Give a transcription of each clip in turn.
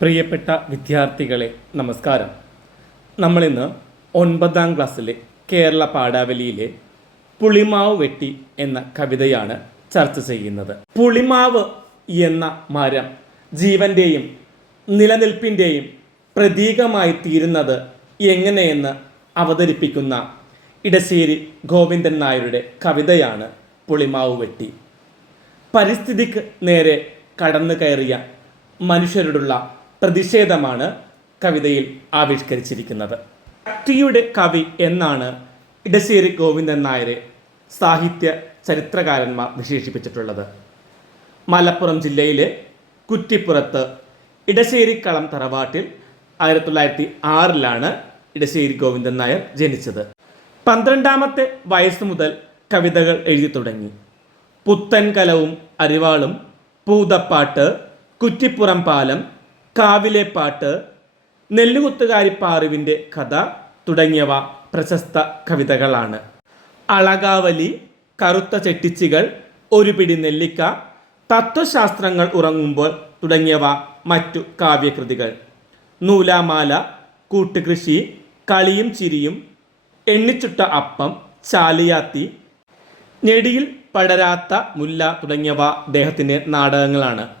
പ്രിയപ്പെട്ട വിദ്യാർത്ഥികളെ നമസ്കാരം. നമ്മളിന്ന് ഒൻപതാം ക്ലാസ്സിലെ കേരള പാഠാവലിയിലെ പുളിമാവ് വെട്ടി എന്ന കവിതയാണ് ചർച്ച ചെയ്യുന്നത്. പുളിമാവ് എന്ന മരം ജീവന്റെയും നിലനിൽപ്പിന്റെയും പ്രതീകമായി തീരുന്നത് എങ്ങനെയെന്ന് അവതരിപ്പിക്കുന്ന ഇടശ്ശേരി ഗോവിന്ദൻ നായരുടെ കവിതയാണ് പുളിമാവ് വെട്ടി. പരിസ്ഥിതിക്ക് നേരെ കടന്നു കയറിയ മനുഷ്യരോടുള്ള പ്രതിഷേധമാണ് കവിതയിൽ ആവിഷ്കരിച്ചിരിക്കുന്നത്. ശക്തിയുടെ കവി എന്നാണ് ഇടശ്ശേരി ഗോവിന്ദൻ നായരെ സാഹിത്യ ചരിത്രകാരന്മാർ വിശേഷിപ്പിച്ചിട്ടുള്ളത്. മലപ്പുറം ജില്ലയിലെ കുറ്റിപ്പുറത്ത് ഇടശ്ശേരിക്കളം തറവാട്ടിൽ ആയിരത്തി തൊള്ളായിരത്തി ആറിലാണ് ഇടശ്ശേരി ഗോവിന്ദൻ നായർ ജനിച്ചത്. പന്ത്രണ്ടാമത്തെ വയസ്സ് മുതൽ കവിതകൾ എഴുതി തുടങ്ങി. പുത്തൻകലവും അരിവാളും പൂതപ്പാട്ട് കുറ്റിപ്പുറം പാലം കാവിലെ പാട്ട് നെല്ലുകുത്തുകാരി പാറുവിന്റെ കഥ തുടങ്ങിയവ പ്രശസ്ത കവിതകളാണ്. അളകാവലി കറുത്ത ചെട്ടിച്ചികൾ ഒരു പിടി നെല്ലിക്ക തത്വശാസ്ത്രങ്ങൾ ഉറങ്ങുമ്പോൾ തുടങ്ങിയവ മറ്റു കാവ്യകൃതികൾ. നൂലാമാല കൂട്ടുകൃഷി കളിയും ചിരിയും എണ്ണിച്ചുട്ട അപ്പം ചാലിയാത്തി ഞെടിയിൽ പടരാത്ത മുല്ല തുടങ്ങിയവ അദ്ദേഹത്തിന്റെ നാടകങ്ങളാണ്.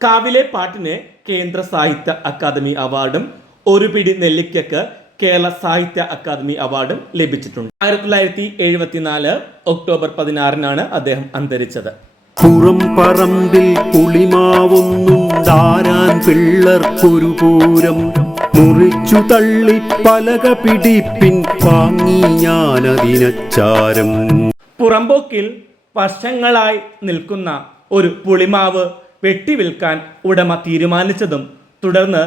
കാവിലെ പാട്ടിന് കേന്ദ്ര സാഹിത്യ അക്കാദമി അവാർഡും ഒരു പിടി നെല്ലിക്കക്ക് കേരള സാഹിത്യ അക്കാദമി അവാർഡും ലഭിച്ചിട്ടുണ്ട്. ആയിരത്തി തൊള്ളായിരത്തി എഴുപത്തിനാല് ഒക്ടോബർ പതിനാറിനാണ് അദ്ദേഹം അന്തരിച്ചത്. പുറം പറമ്പിൽ പുളിമാവൊന്നുണ്ടാരാൻ പിള്ളർക്കൊരു പൂരം. മുറിച്ചു തള്ളി പലക പിടിപ്പിൻ വാങ്ങി ഞാനതിനച്ചാരം. പുറമ്പോക്കിൽ വർഷങ്ങളായി നിൽക്കുന്ന ഒരു പുളിമാവ് വെട്ടിവിൽക്കാൻ ഉടമ തീരുമാനിച്ചതും തുടർന്ന്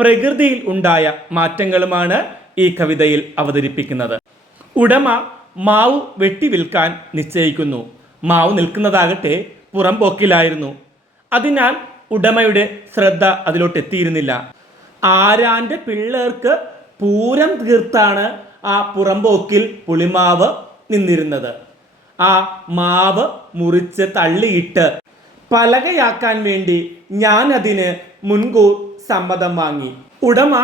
പ്രകൃതിയിൽ ഉണ്ടായ മാറ്റങ്ങളുമാണ് ഈ കവിതയിൽ അവതരിപ്പിക്കുന്നത്. ഉടമ മാവ് വെട്ടിവിൽക്കാൻ നിശ്ചയിക്കുന്നു. മാവ് നിൽക്കുന്നതാകട്ടെ പുറംപോക്കിലായിരുന്നു അതിനാൽ ഉടമയുടെ ശ്രദ്ധ അതിലോട്ട് എത്തിയിരുന്നില്ല ആരാന്റെ പിള്ളേർക്ക് പൂരം തീർത്താണ് ആ പുറംപോക്കിൽ പുളിമാവ് നിന്നിരുന്നത്? ആ മാവ് മുറിച്ച് തള്ളിയിട്ട് പലകയാക്കാൻ വേണ്ടി ഞാൻ അതിന് മുൻകൂർ സമ്മതം വാങ്ങി. ഉടമ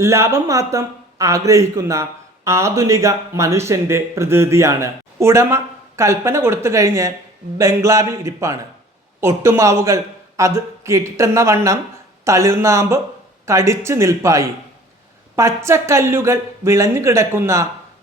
ലാഭം മാത്രം ആഗ്രഹിക്കുന്ന ആധുനിക മനുഷ്യന്റെ പ്രതിനിധിയാണ്. ഉടമ കൽപ്പന കൊടുത്തു കഴിഞ്ഞ് ബംഗ്ലാവിൽ ഇരിപ്പാണ്. ഒട്ടുമാവുകൾ അത് കേട്ടിട്ടെന്ന വണ്ണം തളിർനാമ്പ് കടിച്ചു നിൽപ്പായി. പച്ചക്കല്ലുകൾ വിളഞ്ഞു കിടക്കുന്ന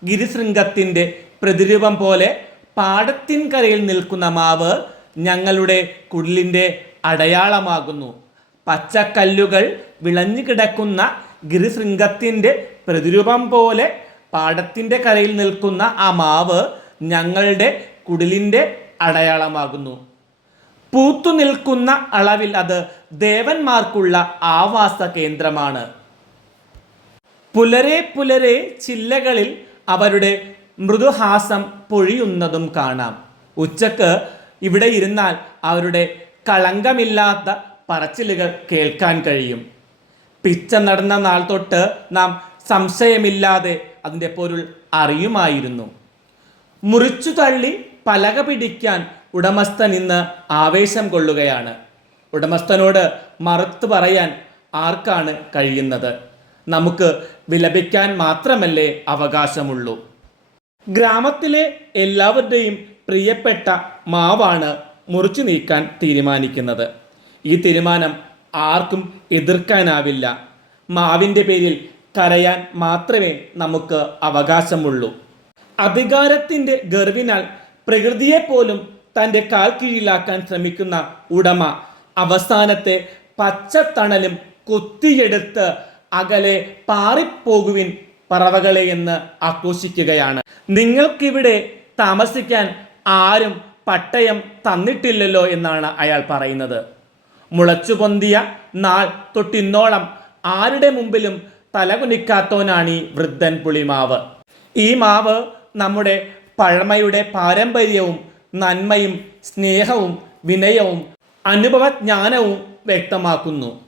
ഗിരിശൃംഗത്തിന്റെ പ്രതിരൂപം പോലെ പാടത്തിൻകരയിൽ നിൽക്കുന്ന മാവ് ഞങ്ങളുടെ കുടിലിന്റെ അടയാളമാകുന്നു. പച്ചക്കല്ലുകൾ വിളഞ്ഞു കിടക്കുന്ന ഗിരിശൃംഗത്തിന്റെ പ്രതിരൂപം പോലെ പാടത്തിന്റെ കരയിൽ നിൽക്കുന്ന ആ മാവ് ഞങ്ങളുടെ കുടിലിന്റെ അടയാളമാകുന്നു. പൂത്തു നിൽക്കുന്ന അളവിൽ അത് ദേവന്മാർക്കുള്ള ആവാസ കേന്ദ്രമാണ്. പുലരെ പുലരെ ചില്ലകളിൽ അവരുടെ മൃദുഹാസം പൊഴിയുന്നതും കാണാം. ഉച്ചയ്ക്ക് ഇവിടെ ഇരുന്നാൽ അവരുടെ കളങ്കമില്ലാത്ത പറച്ചിലുകൾ കേൾക്കാൻ കഴിയും. പിച്ച നടന്ന നാൾ തൊട്ട് നാം സംശയമില്ലാതെ അതിന്റെ പൊരുൾ അറിയുമായിരുന്നു. മുറിച്ചു തള്ളി പലക പിടിക്കാൻ ഉടമസ്ഥൻ ഇന്ന് ആവേശം കൊള്ളുകയാണ്. ഉടമസ്ഥനോട് മറുത്തു പറയാൻ ആർക്കാണ് കഴിയുന്നത്? നമുക്ക് വിലപിക്കാൻ മാത്രമല്ലേ അവകാശമുള്ളൂ. ഗ്രാമത്തിലെ എല്ലാവരുടെയും പ്രിയപ്പെട്ട മാവാണ് മുറിച്ചു നീക്കാൻ തീരുമാനിക്കുന്നത്. ഈ തീരുമാനം ആർക്കും എതിർക്കാനാവില്ല. മാവിന്റെ പേരിൽ കരയാൻ മാത്രമേ നമുക്ക് അവകാശമുള്ളൂ. അധികാരത്തിന്റെ ഗർവിനാൽ പ്രകൃതിയെപ്പോലും തന്റെ കാൽ കീഴിലാക്കാൻ ശ്രമിക്കുന്ന ഉടമ അവസാനത്തെ പച്ചത്തണലും കൊത്തിയെടുത്ത് അകലെ പാറിപ്പോകുവിൻ പറവകളെ എന്ന് ആഘോഷിക്കുകയാണ്. നിങ്ങൾക്കിവിടെ താമസിക്കാൻ ആരും പട്ടയം തന്നിട്ടില്ലല്ലോ എന്നാണ് അയാൾ പറയുന്നത്. മുളച്ചു പൊന്തിയ നാൾ തൊട്ടിന്നോളം ആരുടെ മുമ്പിലും തലകുനിക്കാത്തോനാണ് ഈ വൃദ്ധൻ പുളിമാവ്. ഈ മാവ് നമ്മുടെ പഴമയുടെ പാരമ്പര്യവും നന്മയും സ്നേഹവും വിനയവും അനുഭവജ്ഞാനവും വ്യക്തമാക്കുന്നു.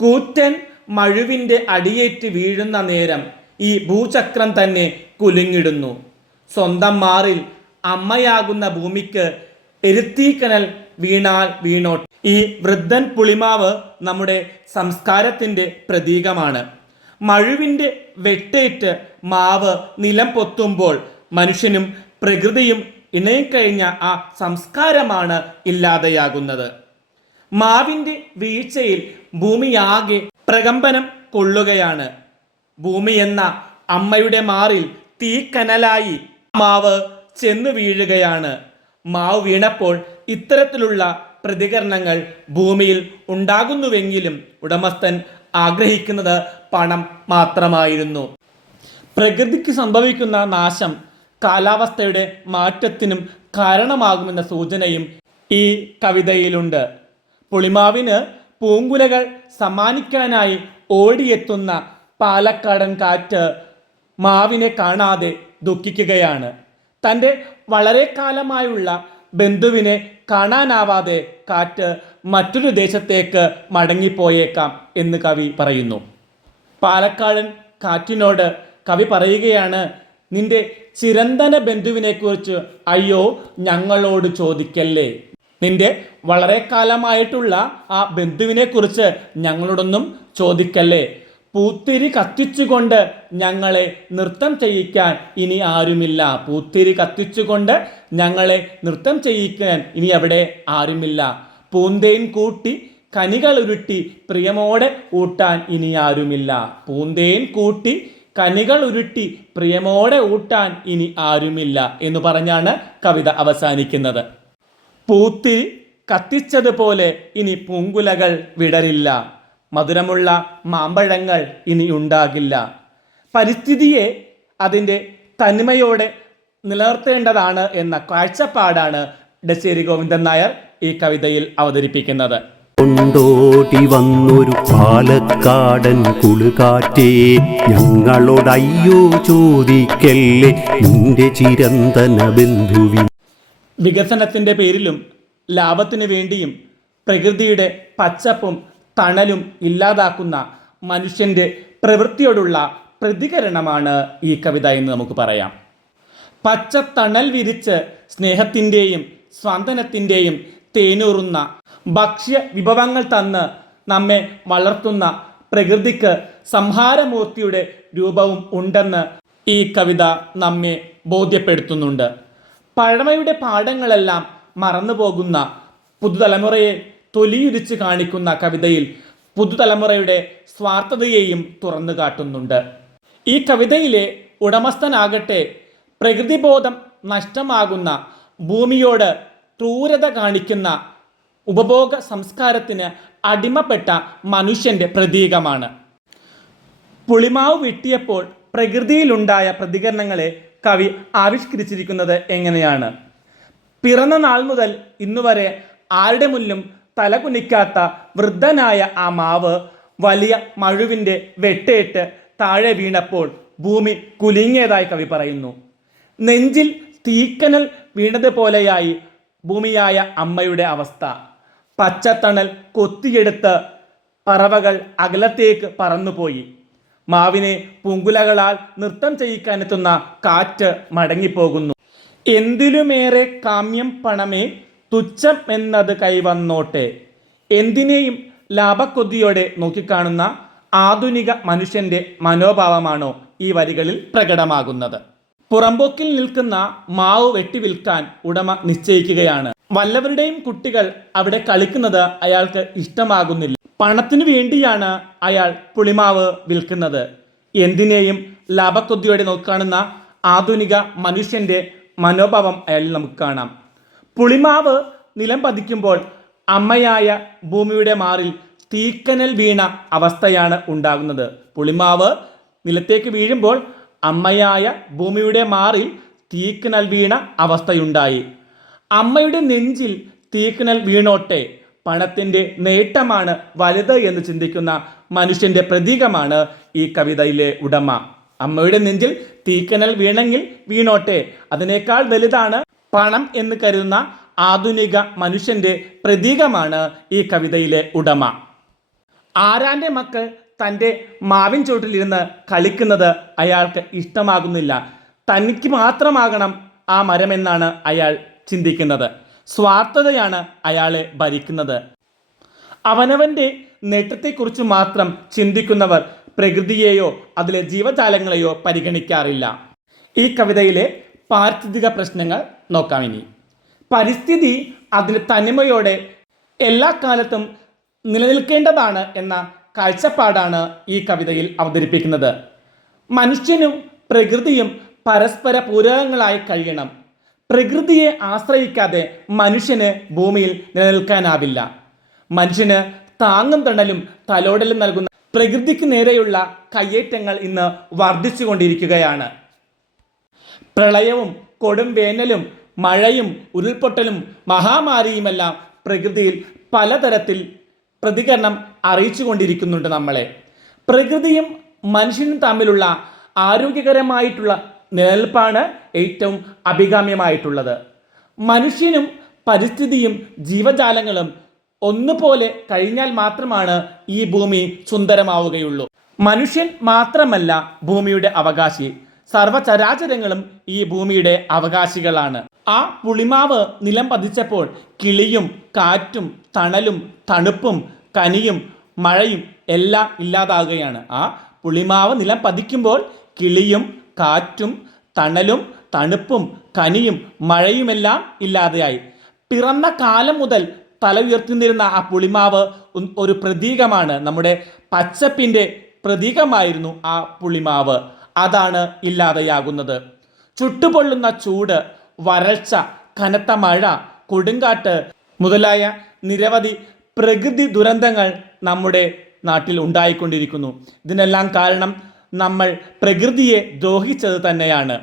കൂറ്റൻ മഴുവിന്റെ അടിയേറ്റ് വീഴുന്ന നേരം ഈ ഭൂചക്രം തന്നെ കുലുങ്ങിടുന്നു. സ്വന്തം മാറിൽ അമ്മയാകുന്ന ഭൂമിക്ക് എരുത്തീക്കനൽ വീണാൽ വീണോട്ട്. ഈ വൃദ്ധൻ പുളിമാവ് നമ്മുടെ സംസ്കാരത്തിന്റെ പ്രതീകമാണ്. മഴുവിന്റെ വെട്ടേറ്റ് മാവ് നിലം പൊത്തുമ്പോൾ മനുഷ്യനും പ്രകൃതിയും ഇണയിക്കഴിഞ്ഞ ആ സംസ്കാരമാണ് ഇല്ലാതെയാകുന്നത്. മാവിന്റെ വീഴ്ചയിൽ ഭൂമിയാകെ പ്രകമ്പനം കൊള്ളുകയാണ്. ഭൂമി എന്ന അമ്മയുടെ മാറിൽ തീക്കനലായി മാവ് ചെന്നു വീഴുകയാണ്. മാവ് വീണപ്പോൾ ഇത്തരത്തിലുള്ള പ്രതികരണങ്ങൾ ഭൂമിയിൽ ഉണ്ടാകുന്നുവെങ്കിലും ഉടമസ്ഥൻ ആഗ്രഹിക്കുന്നത് പണം മാത്രമായിരുന്നു. പ്രകൃതിക്ക് സംഭവിക്കുന്ന നാശം കാലാവസ്ഥയുടെ മാറ്റത്തിനും കാരണമാകുമെന്ന സൂചനയും ഈ കവിതയിലുണ്ട്. പുളിമാവിന് പൂങ്കുലകൾ സമ്മാനിക്കാനായി ഓടിയെത്തുന്ന പാലക്കാടൻ കാറ്റ് മാവിനെ കാണാതെ ദുഃഖിക്കുകയാണ്. തന്റെ വളരെ കാലമായുള്ള ബന്ധുവിനെ കാണാനാവാതെ കാറ്റ് മറ്റൊരു ദേശത്തേക്ക് മടങ്ങിപ്പോയേക്കാം എന്ന് കവി പറയുന്നു. പാലക്കാടൻ കാറ്റിനോട് കവി പറയുകയാണ് നിന്റെ ചിരന്തന ബന്ധുവിനെക്കുറിച്ച് അയ്യോ ഞങ്ങളോട് ചോദിക്കല്ലേ? നിന്റെ വളരെ കാലമായിട്ടുള്ള ആ ബന്ധുവിനെക്കുറിച്ച് ഞങ്ങളോടൊന്നും ചോദിക്കല്ലേ? പൂത്തിരി കത്തിച്ചുകൊണ്ട് ഞങ്ങളെ നൃത്തം ചെയ്യിക്കാൻ ഇനി ആരുമില്ല. പൂത്തിരി കത്തിച്ചുകൊണ്ട് ഞങ്ങളെ നൃത്തം ചെയ്യിക്കാൻ ഇനി അവിടെ ആരുമില്ല. പൂന്തേൻ കൂട്ടി കനികൾ ഉരുട്ടി പ്രിയമോടെ ഊട്ടാൻ ഇനി ആരുമില്ല. പൂന്തേൻ കൂട്ടി കനികൾ ഉരുട്ടി പ്രിയമോടെ ഊട്ടാൻ ഇനി ആരുമില്ല എന്ന് പറഞ്ഞാണ് കവിത അവസാനിക്കുന്നത്. പൂത്തിരി കത്തിച്ചതുപോലെ ഇനി പൂങ്കുലകൾ വിടരില്ല. മധുരമുള്ള മാമ്പഴങ്ങൾ ഇനി ഉണ്ടാകില്ല. പരിസ്ഥിതിയെ അതിന്റെ തനിമയോടെ നിലനിർത്തേണ്ടതാണ് എന്ന കാഴ്ചപ്പാടാണ് ഡശേരി ഗോവിന്ദൻ നായർ ഈ കവിതയിൽ അവതരിപ്പിക്കുന്നത്. കൊണ്ടോടി വന്നൊരു പാലക്കാടൻ കുളുകാറ്റേ ഞങ്ങളോടയ്യോ ചോദിക്കല്ലേ നിന്റെ ചിരന്തന ബന്ധുവി? വികസനത്തിന്റെ പേരിലും ലാഭത്തിനു വേണ്ടിയും പ്രകൃതിയുടെ പച്ചപ്പും തണലും ഇല്ലാതാക്കുന്ന മനുഷ്യന്റെ പ്രവൃത്തിയോടുള്ള പ്രതികരണമാണ് ഈ കവിത എന്ന് നമുക്ക് പറയാം. പച്ച തണൽ വിരിച്ച് സ്നേഹത്തിന്റെയും സ്വാന്തനത്തിന്റെയും തേനൂറുന്ന ഭക്ഷ്യ വിഭവങ്ങൾ തന്ന് നമ്മെ വളർത്തുന്ന പ്രകൃതിക്ക് സംഹാരമൂർത്തിയുടെ രൂപവും ഉണ്ടെന്ന് ഈ കവിത നമ്മെ ബോധ്യപ്പെടുത്തുന്നുണ്ട്. പഴമയുടെ പാഠങ്ങളെല്ലാം മറന്നു പോകുന്ന പുതുതലമുറയെ തൊലിയുരിച്ച് കാണിക്കുന്ന കവിതയിൽ പുതുതലമുറയുടെ സ്വാർത്ഥതയെയും തുറന്നു കാട്ടുന്നുണ്ട്. ഈ കവിതയിലെ ഉടമസ്ഥനാകട്ടെ പ്രകൃതിബോധം നഷ്ടമാകുന്ന ഭൂമിയോട് ക്രൂരത കാണിക്കുന്ന ഉപഭോഗ സംസ്കാരത്തിന് അടിമപ്പെട്ട മനുഷ്യന്റെ പ്രതീകമാണ്. പുളിമാവ് വെട്ടിയപ്പോൾ പ്രകൃതിയിലുണ്ടായ പ്രതികരണങ്ങളെ കവി ആവിഷ്കരിച്ചിരിക്കുന്നത് എങ്ങനെയാണ്? പിറന്ന നാൾ മുതൽ ഇന്നുവരെ ആരുടെ മുന്നിലും തലകുനിക്കാത്ത വൃദ്ധനായ ആ മാവ് വലിയ മഴുവിന്റെ വെട്ടേറ്റ് താഴെ വീണപ്പോൾ ഭൂമി കുലുങ്ങിയതായി കവി പറയുന്നു. നെഞ്ചിൽ തീക്കനൽ വീണതുപോലെയായി ഭൂമിയായ അമ്മയുടെ അവസ്ഥ. പച്ചത്തണൽ കൊത്തിയെടുത്ത് പറവകൾ അകലത്തേക്ക് പറന്നുപോയി. മാവിനെ പൂങ്കുലകളാൽ നൃത്തം ചെയ്യിക്കാനെത്തുന്ന കാറ്റ് മടങ്ങിപ്പോകുന്നു. എന്തിലുമേറെ കാമ്യം പണമേ തുച്ഛം എന്നത് കൈവന്നോട്ടെ. എന്തിനേയും ലാഭക്കൊതിയോടെ നോക്കിക്കാണുന്ന ആധുനിക മനുഷ്യന്റെ മനോഭാവമാണോ ഈ വരികളിൽ പ്രകടമാകുന്നത്. പുറമ്പോക്കിൽ നിൽക്കുന്ന മാവ് വെട്ടി വിൽക്കാൻ ഉടമ നിശ്ചയിക്കുകയാണ്. വല്ലവരുടെയും കുട്ടികൾ അവിടെ കളിക്കുന്നത് അയാൾക്ക് ഇഷ്ടമാകുന്നില്ല. പണത്തിനു വേണ്ടിയാണ് അയാൾ പുളിമാവ് വിൽക്കുന്നത്. എന്തിനേയും ലാഭക്കൊതിയോടെ നോക്കാണുന്ന ആധുനിക മനുഷ്യന്റെ മനോഭാവം അയാളിൽ നമുക്ക് കാണാം. പുളിമാവ് നിലം പതിക്കുമ്പോൾ അമ്മയായ ഭൂമിയുടെ മാറിൽ തീക്കനൽ വീണ അവസ്ഥയാണ് ഉണ്ടാകുന്നത്. പുളിമാവ് നിലത്തേക്ക് വീഴുമ്പോൾ അമ്മയായ ഭൂമിയുടെ മാറിൽ തീക്കനൽ വീണ അവസ്ഥയുണ്ടായി. അമ്മയുടെ നെഞ്ചിൽ തീക്കനൽ വീണോട്ടെ പണത്തിന്റെ നേട്ടമാണ് വലുത് എന്ന് ചിന്തിക്കുന്ന മനുഷ്യന്റെ പ്രതീകമാണ് ഈ കവിതയിലെ ഉടമ. അമ്മയുടെ നെഞ്ചിൽ തീക്കനൽ വീണെങ്കിൽ വീണോട്ടെ അതിനേക്കാൾ വലുതാണ് പണം എന്ന് കരുതുന്ന ആധുനിക മനുഷ്യന്റെ പ്രതീകമാണ് ഈ കവിതയിലെ ഉടമ. ആരാന്റെ മക്കൾ തന്റെ മാവിൻ ചോട്ടിലിരുന്ന് കളിക്കുന്നത് അയാൾക്ക് ഇഷ്ടമാകുന്നില്ല. തനിക്ക് മാത്രമാകണം ആ മരമെന്നാണ് അയാൾ ചിന്തിക്കുന്നത്. സ്വാർത്ഥതയാണ് അയാളെ ഭരിക്കുന്നത്. അവനവന്റെ നേട്ടത്തെക്കുറിച്ച് മാത്രം ചിന്തിക്കുന്നവർ പ്രകൃതിയെയോ അതിലെ ജീവജാലങ്ങളെയോ പരിഗണിക്കാറില്ല. ഈ കവിതയിലെ പാരിസ്ഥിതിക പ്രശ്നങ്ങൾ നോക്കാം ഇനി. പരിസ്ഥിതി അതിന്റെ തനിമയോടെ എല്ലാ കാലത്തും നിലനിൽക്കേണ്ടതാണ് എന്ന കാഴ്ചപ്പാടാണ് ഈ കവിതയിൽ അവതരിപ്പിക്കുന്നത്. മനുഷ്യനും പ്രകൃതിയും പരസ്പര പൂരകങ്ങളായി കഴിയണം. പ്രകൃതിയെ ആശ്രയിക്കാതെ മനുഷ്യന് ഭൂമിയിൽ നിലനിൽക്കാനാവില്ല. മനുഷ്യന് താങ്ങും തണലും തലോടലും നൽകുന്ന പ്രകൃതിക്ക് നേരെയുള്ള കയ്യേറ്റങ്ങൾ ഇന്ന് വർദ്ധിച്ചുകൊണ്ടിരിക്കുകയാണ്. പ്രളയവും കൊടും വേനലും മഴയും ഉരുൾപൊട്ടലും മഹാമാരിയുമെല്ലാം പ്രകൃതിയിൽ പലതരത്തിൽ പ്രതികരണം അറിയിച്ചു കൊണ്ടിരിക്കുന്നുണ്ട് നമ്മളെ. പ്രകൃതിയും മനുഷ്യനും തമ്മിലുള്ള ആരോഗ്യകരമായിട്ടുള്ള നിലനിൽപ്പാണ് ഏറ്റവും അഭികാമ്യമായിട്ടുള്ളത്. മനുഷ്യനും പരിസ്ഥിതിയും ജീവജാലങ്ങളും ഒന്നുപോലെ കഴിഞ്ഞാൽ മാത്രമാണ് ഈ ഭൂമി സുന്ദരമാവുകയുള്ളൂ. മനുഷ്യൻ മാത്രമല്ല ഭൂമിയുടെ അവകാശി. സർവചരാചരങ്ങളും ഈ ഭൂമിയുടെ അവകാശികളാണ്. ആ പുളിമാവ് നിലം പതിച്ചപ്പോൾ കിളിയും കാറ്റും തണലും തണുപ്പും കനിയും മഴയും എല്ലാം ഇല്ലാതാകുകയാണ്. ആ പുളിമാവ് നിലം പതിക്കുമ്പോൾ കിളിയും കാറ്റും തണലും തണുപ്പും കനിയും മഴയുമെല്ലാം ഇല്ലാതെയായി. പിറന്ന കാലം മുതൽ തല ഉയർത്തുന്നിരുന്ന ആ പുളിമാവ് ഒരു പ്രതീകമാണ്. നമ്മുടെ പച്ചപ്പിന്റെ പ്രതീകമായിരുന്നു ആ പുളിമാവ്. അതാണ് ഇല്ലാതെയാകുന്നത്. ചുട്ടുപൊള്ളുന്ന ചൂട് വരൾച്ച കനത്ത മഴ കൊടുങ്കാറ്റ് മുതലായ നിരവധി പ്രകൃതി ദുരന്തങ്ങൾ നമ്മുടെ നാട്ടിൽ ഉണ്ടായിക്കൊണ്ടിരിക്കുന്നു. ഇതിനെല്ലാം കാരണം നമ്മൾ പ്രകൃതിയെ ദ്രോഹിച്ചത് തന്നെയാണ്.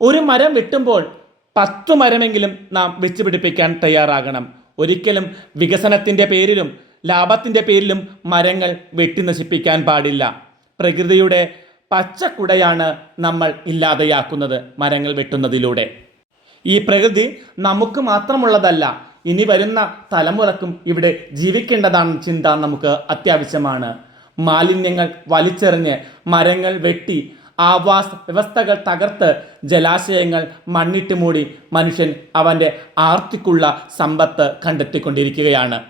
ഒരു മരം വെട്ടുമ്പോൾ പത്തു മരമെങ്കിലും നാം വെച്ച് പിടിപ്പിക്കാൻ തയ്യാറാകണം. ഒരിക്കലും വികസനത്തിന്റെ പേരിലും ലാഭത്തിന്റെ പേരിലും മരങ്ങൾ വെട്ടി നശിപ്പിക്കാൻ പാടില്ല. പ്രകൃതിയുടെ പച്ചക്കുടയാണ് നമ്മൾ ഇല്ലാതെയാക്കുന്നത് മരങ്ങൾ വെട്ടുന്നതിലൂടെ. ഈ പ്രകൃതി നമുക്ക് മാത്രമുള്ളതല്ല ഇനി വരുന്ന തലമുറക്കും ഇവിടെ ജീവിക്കേണ്ടതാണ് ചിന്ത നമുക്ക് അത്യാവശ്യമാണ്. മാലിന്യങ്ങൾ വലിച്ചെറിഞ്ഞ് മരങ്ങൾ വെട്ടി ആവാസ വ്യവസ്ഥകൾ തകർത്ത് ജലാശയങ്ങൾ മണ്ണിട്ട് മൂടി മനുഷ്യൻ അവന്റെ ആർത്തിക്കുള്ള സമ്പത്ത് കണ്ടെത്തിക്കൊണ്ടിരിക്കുകയാണ്.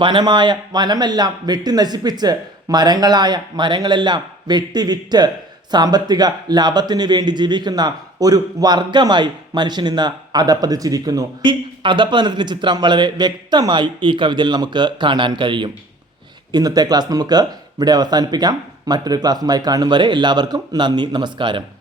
വനമായ വനമെല്ലാം വെട്ടി നശിപ്പിച്ച് മരങ്ങളായ മരങ്ങളെല്ലാം വെട്ടി വിറ്റ് സാമ്പത്തിക ലാഭത്തിന് വേണ്ടി ജീവിക്കുന്ന ഒരു വർഗമായി മനുഷ്യൻ ഇന്ന് അധപ്പതിച്ചിരിക്കുന്നു ഈ അധപ്പതനത്തിന്റെ ചിത്രം വളരെ വ്യക്തമായി ഈ കവിതയിൽ നമുക്ക് കാണാൻ കഴിയും. ഇന്നത്തെ ക്ലാസ് നമുക്ക് ഇവിടെ അവസാനിപ്പിക്കാം. മറ്റൊരു ക്ലാസ്സുമായി കാണും വരെ എല്ലാവർക്കും നന്ദി നമസ്കാരം.